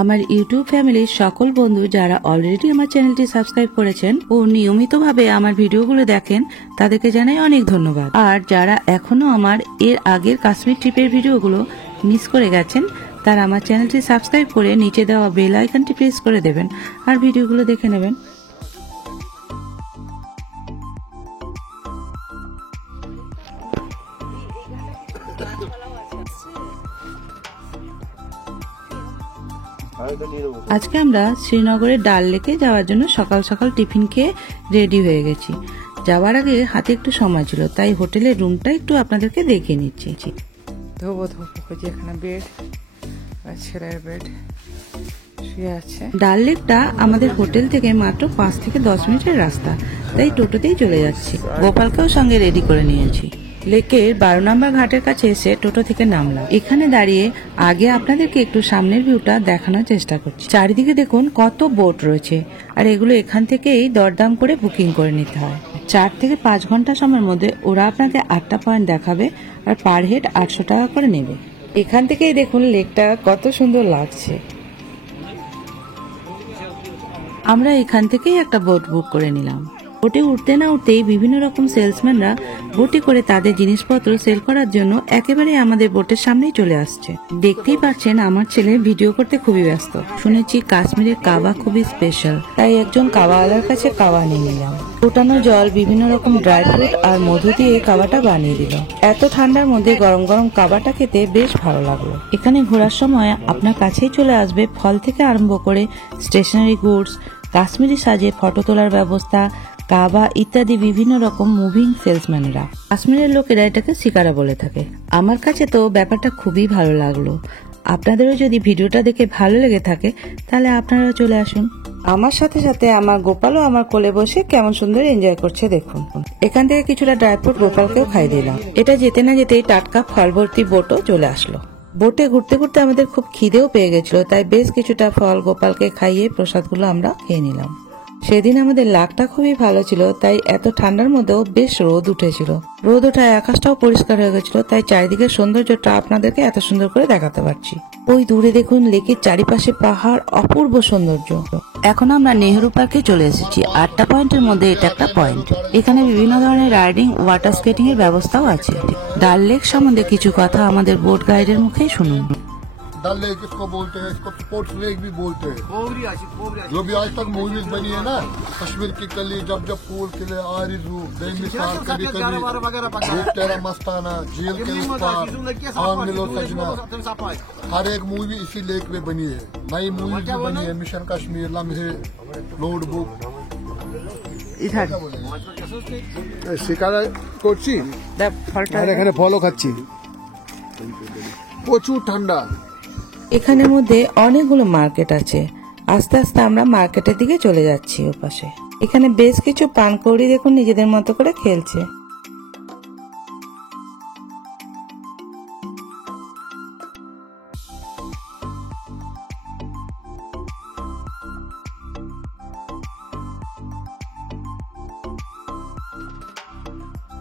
আমার ইউটিউব ফ্যামিলির সকল বন্ধু যারা অলরেডি আমার চ্যানেলটি সাবস্ক্রাইব করেছেন ও নিয়মিতভাবে আমার ভিডিওগুলো দেখেন তাদেরকে জানাই অনেক ধন্যবাদ। আর যারা এখনো আমার এর আগের কাশ্মীর ট্রিপের ভিডিওগুলো মিস করে গেছেন তারা আমার চ্যানেলটি সাবস্ক্রাইব করে নিচে দেওয়া বেল আইকনটি প্রেস করে দেবেন আর ভিডিওগুলো দেখে নেবেন। আজকে আমরা শ্রীনগরের ডাল লেকে যাওয়ার জন্য সকাল সকাল টিফিন খেয়ে রেডি হয়ে গেছি। যাওয়ার আগে হাতে একটু সময় ছিল তাই হোটেলের রুমটা একটু আপনাদেরকে দেখিয়ে নিচ্ছি। এখানে বেড, ছেলের বেড শুয়ে আছে। ডাল লেকটা আমাদের হোটেল থেকে মাত্র 5 থেকে 10 মিনিটের রাস্তা, তাই টোটোতেই চলে যাচ্ছি। গোপালকেও সঙ্গে রেডি করে নিয়েছি। লেকের 12 নম্বর ঘাটের কাছে এসে টোটো থেকে নামলাম। এখানে দাঁড়িয়ে আগে আপনাদেরকে একটু সামনের ভিউটা দেখানোর চেষ্টা করছি। চারিদিকে দেখুন কত বোট রয়েছে, আর এগুলো এখান থেকেই দরদাম করে বুকিং করে নিতে হয়। 4 থেকে 5 ঘন্টা সময়ের মধ্যে ওরা আপনাকে 8টা পয়েন্ট দেখাবে আর পার হেড 800 টাকা করে নেবে। এখান থেকেই দেখুন লেকটা কত সুন্দর লাগছে। আমরা এখান থেকেই একটা বোট বুক করে নিলাম। বোটে উঠতে না উঠতেই বিভিন্ন রকম সেলসম্যানরা বোটে করে তাদের জিনিসপত্র সেল করার জন্য একেবারে আমাদের বোটের সামনেই চলে আসছে। দেখতেই পাচ্ছেন আমার ছেলে ভিডিও করতে খুবই ব্যস্ত। শুনেছি কাশ্মীরের কাবা খুবই স্পেশাল, তাই একজন কাবাওয়ালার কাছে কাবা নিয়ে নিলাম। ফুটানো জল, বিভিন্ন রকম ড্রাই ফ্রুট আর মধু দিয়ে কাবাটা বানিয়ে দিল। এত ঠান্ডার মধ্যে গরম গরম কাবাটা খেতে বেশ ভালো লাগলো। এখানে ঘোরার সময় আপনার কাছেই চলে আসবে ফল থেকে আরম্ভ করে স্টেশনারি গুডস, কাশ্মীরি সাজে ফটো তোলার ব্যবস্থা, কাবা ইত্যাদি বিভিন্ন রকম মুভিং সেলসম্যানরা। কাশ্মীরের লোকেরা এটাকে শিকারা বলে থাকে। আমার কাছে তো ব্যাপারটা খুবই ভালো লাগলো। আপনাদেরও যদি ভিডিওটা দেখে ভালো লেগে থাকে তাহলে আপনারাও চলে আসুন। আমার সাথে সাথে আমার গোপালও আমার কোলে বসে কেমন সুন্দর এনজয় করছে দেখুন। এখান থেকে কিছুটা ড্রাই ফ্রুট গোপালকেও খাই দিলাম। এটা যেতে না যেতেই টাটকা ফল ভর্তি বোটও চলে আসলো। বোটে ঘুরতে ঘুরতে আমাদের খুব খিদেও পেয়ে গেছিল, তাই বেশ কিছুটা ফল গোপালকে খাইয়ে প্রসাদগুলো আমরা খেয়ে নিলাম। সেদিন আমাদের লাকটা খুবই ভালো ছিল, তাই এত ঠান্ডার মধ্যেও বেশ রোদ উঠেছিল। রোদ ওঠায় আকাশটাও পরিষ্কার হয়ে গেছিল, তাই চারিদিকের সৌন্দর্যটা আপনাদেরকে এত সুন্দর করে দেখাতে পারছি। ওই দূরে দেখুন লেকের চারিপাশে পাহাড়, অপূর্ব সৌন্দর্য। এখন আমরা নেহেরু পার্কে চলে এসেছি। 8টা পয়েন্টের মধ্যে এটা একটা পয়েন্ট। এখানে বিভিন্ন ধরনের রাইডিং, ওয়াটার স্কেটিং এর ব্যবস্থাও আছে। ডাল লেক সম্বন্ধে কিছু কথা আমাদের বোট गाइडের মুখেই শুনুন। डल लेक इसको बोलते हैं, इसको स्पोर्ट्स लेक भी बोलते हैं। जो भी आज तक मूवीज बनी है ना, कश्मीर की कली, जब जब फूल खिले, आरज़ू, बेमिसाल, कभी कभी, रूप तेरा मस्ताना, झील के उस पार, आन मिलो सजना, हर एक मूवी इसी लेक में बनी है। नई मूवी भी बनी है, मिशन कश्मीर, लम्हे, नोटबुक। শিকারা করছি আর এখানে ফলও খাচ্ছি। প্রচুর ঠান্ডা। এখানের মধ্যে অনেকগুলো মার্কেট আছে। আস্তে আস্তে আমরা মার্কেটের দিকে চলে যাচ্ছি। ওর পাশে এখানে বেশ কিছু পানকৌড়ি দেখুন নিজেদের মতো করে খেলছে।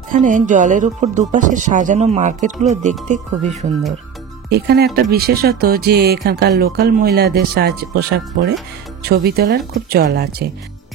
এখানে জলের উপর দুপাশে সাজানো মার্কেটগুলো দেখতে খুবই সুন্দর। এখানে একটা বিশেষত যে এখানকার লোকাল মহিলাদের সাজ পোশাক পরে ছবি তোলার খুব চল আছে।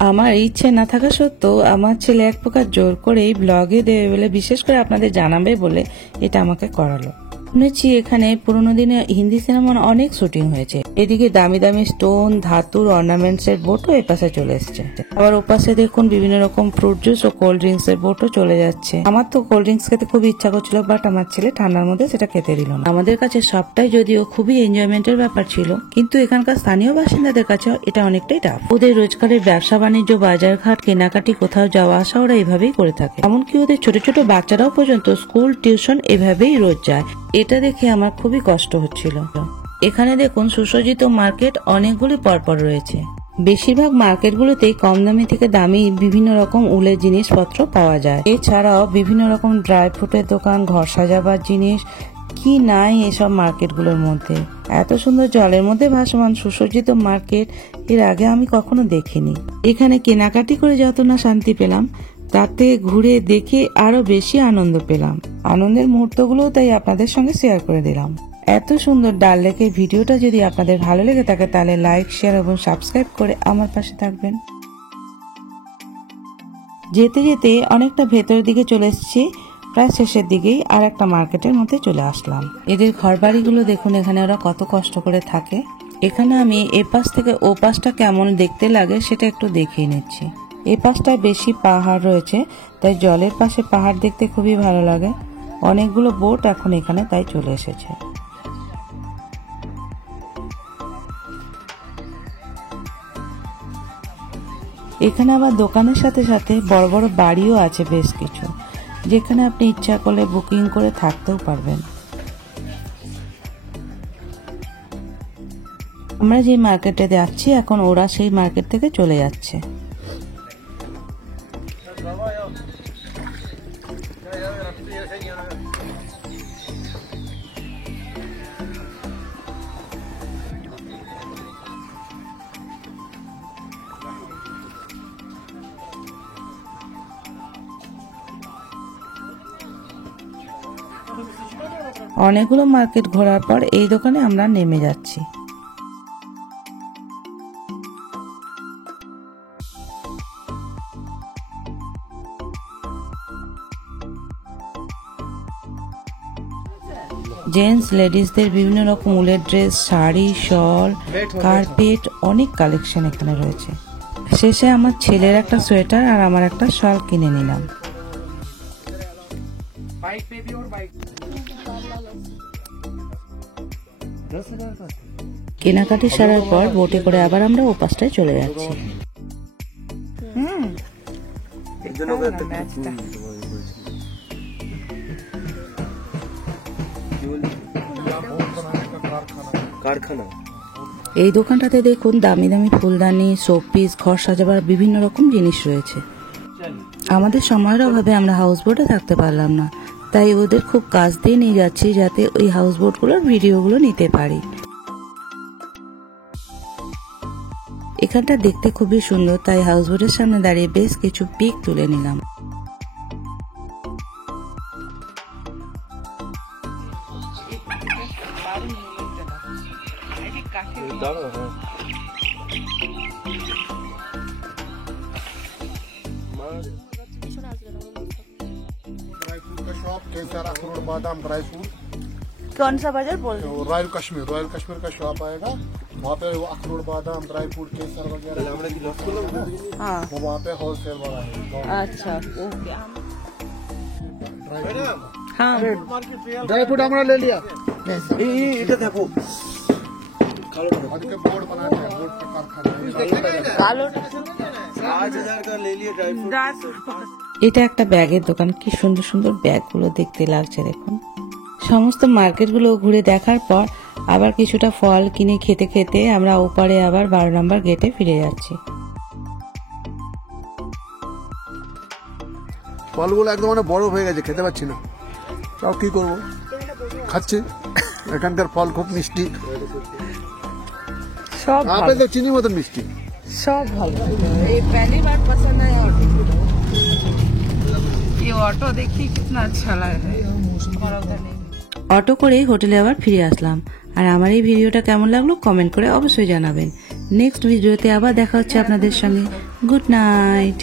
আমার ইচ্ছে না থাকা সত্ত্বেও আমার ছেলে এক প্রকার জোর করে ব্লগে দেবে বলে, বিশেষ করে আপনাদের জানাবে বলে এটা আমাকে করালো। শুনেছি এখানে পুরোনো দিনে হিন্দি সিনেমার অনেক শুটিং হয়েছে। এদিকে দামি দামি স্টোন, ধাতুর অর্নামেন্টস এর বোটও এপাশে চলে এসছে। আবার ওপাশে দেখুন বিভিন্ন রকম ফ্রুট জুস ও কোল্ড ড্রিঙ্কস এর বোটও চলে যাচ্ছে। আমার তো কোল্ড ড্রিঙ্কস খেতে খুব ইচ্ছা করছিল, বাট আমার ছেলে ঠান্ডার মধ্যে সেটা খেতে দিল না। আমাদের কাছে সবটাই যদিও খুবই এনজয়মেন্টের ব্যাপার ছিল, কিন্তু এখানকার স্থানীয় বাসিন্দাদের কাছে এটা অনেকটাই টাফ। ওদের রোজগারের ব্যবসা বাণিজ্য, বাজার ঘাট, কেনাকাটি, কোথাও যাওয়া আসা ওরা এভাবেই করে থাকে। এমনকি ওদের ছোট ছোট বাচ্চারাও পর্যন্ত স্কুল, টিউশন এভাবেই রোজ যায়। এটা দেখে আমার খুবই কষ্ট হচ্ছিল। এখানে দেখুন সুসজ্জিত মার্কেট অনেকগুলি পরপর রয়েছে। বেশিরভাগ মার্কেটগুলোতেই কম দামি থেকে দামি বিভিন্ন রকম উলের জিনিসপত্র পাওয়া যায়। এছাড়াও বিভিন্ন রকম ড্রাই ফ্রুটের দোকান, ঘর সাজাবার জিনিস, কি নাই এসব মার্কেটগুলোর মধ্যে। এত সুন্দর জলের মধ্যে ভাসমান সুসজ্জিত মার্কেট এর আগে আমি কখনো দেখিনি। এখানে কেনাকাটি করে যত না শান্তি পেলাম, তাতে ঘুরে দেখে আরো বেশি আনন্দ পেলাম। আনন্দের মুহূর্তগুলো তাই আপনাদের সঙ্গে শেয়ার করে দিলাম। এত সুন্দর ডাল লেকের ভিডিওটা যদি আপনাদের ভালো লেগে থাকে তাহলে লাইক, শেয়ার এবং সাবস্ক্রাইব করে আমার পাশে থাকবেন। যেতে যেতে অনেকটা ভেতরের দিকে চলে এসেছি, প্রায় শেষের দিকেই আর একটা মার্কেটের মধ্যে চলে আসলাম। এদের ঘরবাড়িগুলো দেখুন, এখানে ওরা কত কষ্ট করে থাকে। এখানে আমি এ পাশ থেকে ও পাশটা কেমন দেখতে লাগে সেটা একটু দেখিয়ে নিচ্ছি। এ পাশটায় বেশি পাহাড় রয়েছে, তাই জলের পাশে পাহাড় দেখতে খুবই ভালো লাগে। অনেকগুলো বোট এখন এখানে তাই চলে এসেছে। এখানে আবার দোকানের সাথে সাথে বড় বড় বাড়িও আছে বেশ কিছু, যেখানে আপনি ইচ্ছা করলে বুকিং করে থাকতেও পারবেন। আমরা যে মার্কেটে যাচ্ছি এখন ওরা সেই মার্কেট থেকে চলে যাচ্ছে। অনেকগুলো মার্কেট ঘোরার পর এই দোকানে আমরা নেমে যাচ্ছি। জেন্টস লেডিসদের বিভিন্ন রকম উলের ড্রেস, শাড়ি, শল, কার্পেট, অনেক কালেকশন এখানে রয়েছে। শেষে আমার ছেলের একটা সোয়েটার আর আমার একটা শল কিনে নিলাম। কেনাকাটি সারার পর বোটে করে আবার আমরা ও পাশটায় চলে যাচ্ছি। এই দোকানটাতে দেখুন দামি দামি ফুলদানি, শোপিস, ঘর সাজাবার বিভিন্ন রকম জিনিস রয়েছে। আমাদের সময়ের অভাবে আমরা হাউস বোটে থাকতে পারলাম না, তাই ওদের খুব কাছ দিয়ে নিয়ে যাচ্ছি যাতে ওই হাউস বোটগুলোর ভিডিওগুলো নিতে পারি। এখানটা দেখতে খুবই সুন্দর, তাই হাউস বোটের সামনে দাঁড়িয়ে বেশ কিছু পিক তুলে নিলাম। अखरोट बादाम ड्राई फ्रूट। कौन सा बाजार बोल रहे हैं? रॉयल कश्मीर का शॉप आएगा, वहाँ पे वो अखरोट बादाम ड्राई फ्रूट केसर वगैरह हाँ, वो वहाँ पे होलसेल वाला है। अच्छा ओके। हाँ ड्राई फ्रूट हमारा ले लिया। देखो बोर्ड बनाते हैं, बोर्ड पे कारखाना 5000 का ले लिए ड्राई फ्रूट। এটা একটা ব্যাগের দোকান, কি সুন্দর সুন্দর ব্যাগগুলো দেখতে লাগছে দেখুন। সমস্ত মার্কেটগুলো ঘুরে দেখার পর আবার কিছুটা ফল কিনে খেতে খেতে আমরা ওপারে আবার 12 নম্বর গেটে ফিরে যাচ্ছি। ফলগুলো একদম মানে বড় হয়ে গেছে, খেতে পাচ্ছি না, তাও কি করবো, খাচ্ছি। এখানকার ফল খুব মিষ্টি, সব আপেল তো চিনি মতন মিষ্টি, সব ভালো। ये पहली बार पसंद आया ऑटो, ये ऑटो देखिए कितना अच्छा लग रहा है। অটো করে হোটেলে আবার ফিরে আসলাম। আর আমার এই ভিডিওটা কেমন লাগলো কমেন্ট করে অবশ্যই জানাবেন। নেক্সট ভিডিওতে আবার দেখা হচ্ছে আপনাদের সঙ্গে। Good night.